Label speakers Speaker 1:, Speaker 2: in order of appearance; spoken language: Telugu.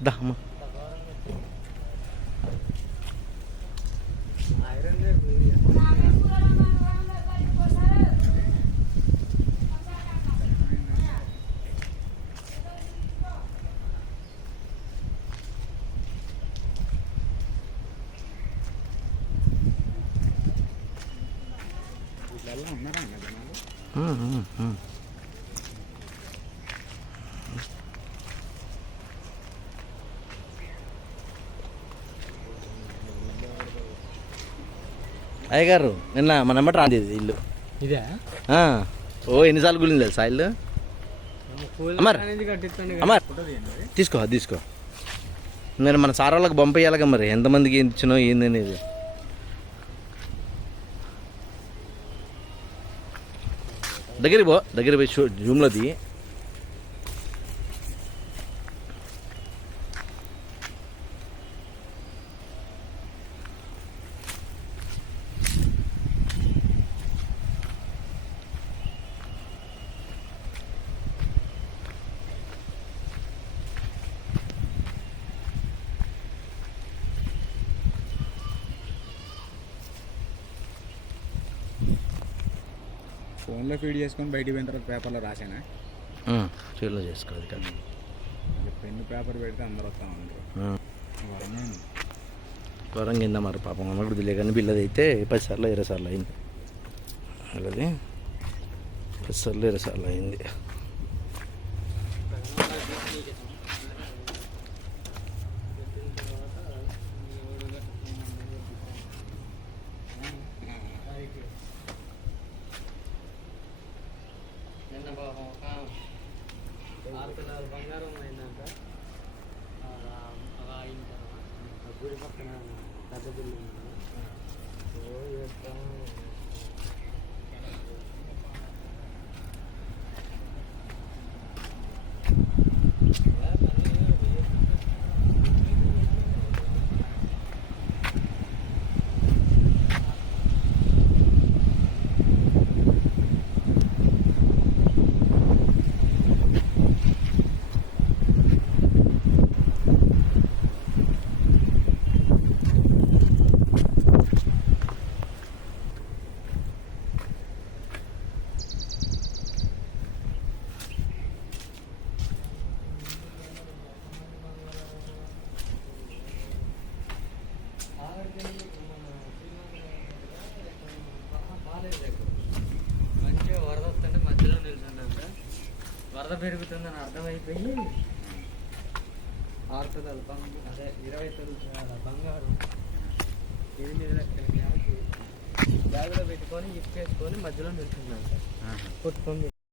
Speaker 1: Да, мы అయ్యగారు నిన్న మన ఎమ్మట రాంది ఇల్లు.
Speaker 2: ఇదే?
Speaker 1: ఆ. ఓ ఎన్నిసార్లు గురించి తెలుసా ఇల్లు? అమర్. అమర్ తీసుకో అది తీసుకో మరి మన సార్ వాళ్ళకి పంపించాలిగా మరి. ఎంతమందికి ఏం ఇచ్చినో ఏంది దగ్గరికి పో దగ్గర పోయి జూమ్లో దిగి.
Speaker 3: ఫోన్లో ఫీడ్ చేసుకొని బయటికి పోయిన తర్వాత పేపర్లో రాసానా
Speaker 1: చీరలో చేసుకోవాలి కదా.
Speaker 3: ఇక పెన్ను పేపర్ పెడితే అందరూ వస్తా ఉంటారు.
Speaker 1: ఘోరం కింద మరి పాపం అమ్మకు తెలియదు కానీ పిల్లది అయితే పది సార్లు ఇరవై సార్లు అయింది. అలాది పది సార్లు ఇరవై సార్లు అయింది
Speaker 2: నిన్న పాపం ఒక ఆరు తులాల బంగారం అయిందంట. ఇంటి ఆ గుడి పక్కన పెద్ద గుడి ఉంది కదా. ఓ చేస్తాం. మంచిగా వరద వస్తుంటే మధ్యలో నిల్చుందంట వరద పెరుగుతుందని అర్థమైపోయి ఆరు బంగారు అదే ఇరవై తులాల బంగారం ఎనిమిది లక్షల బ్యాగులో పెట్టుకొని ఇప్పేసుకొని మధ్యలో నిల్చుందంట కొట్టుకొని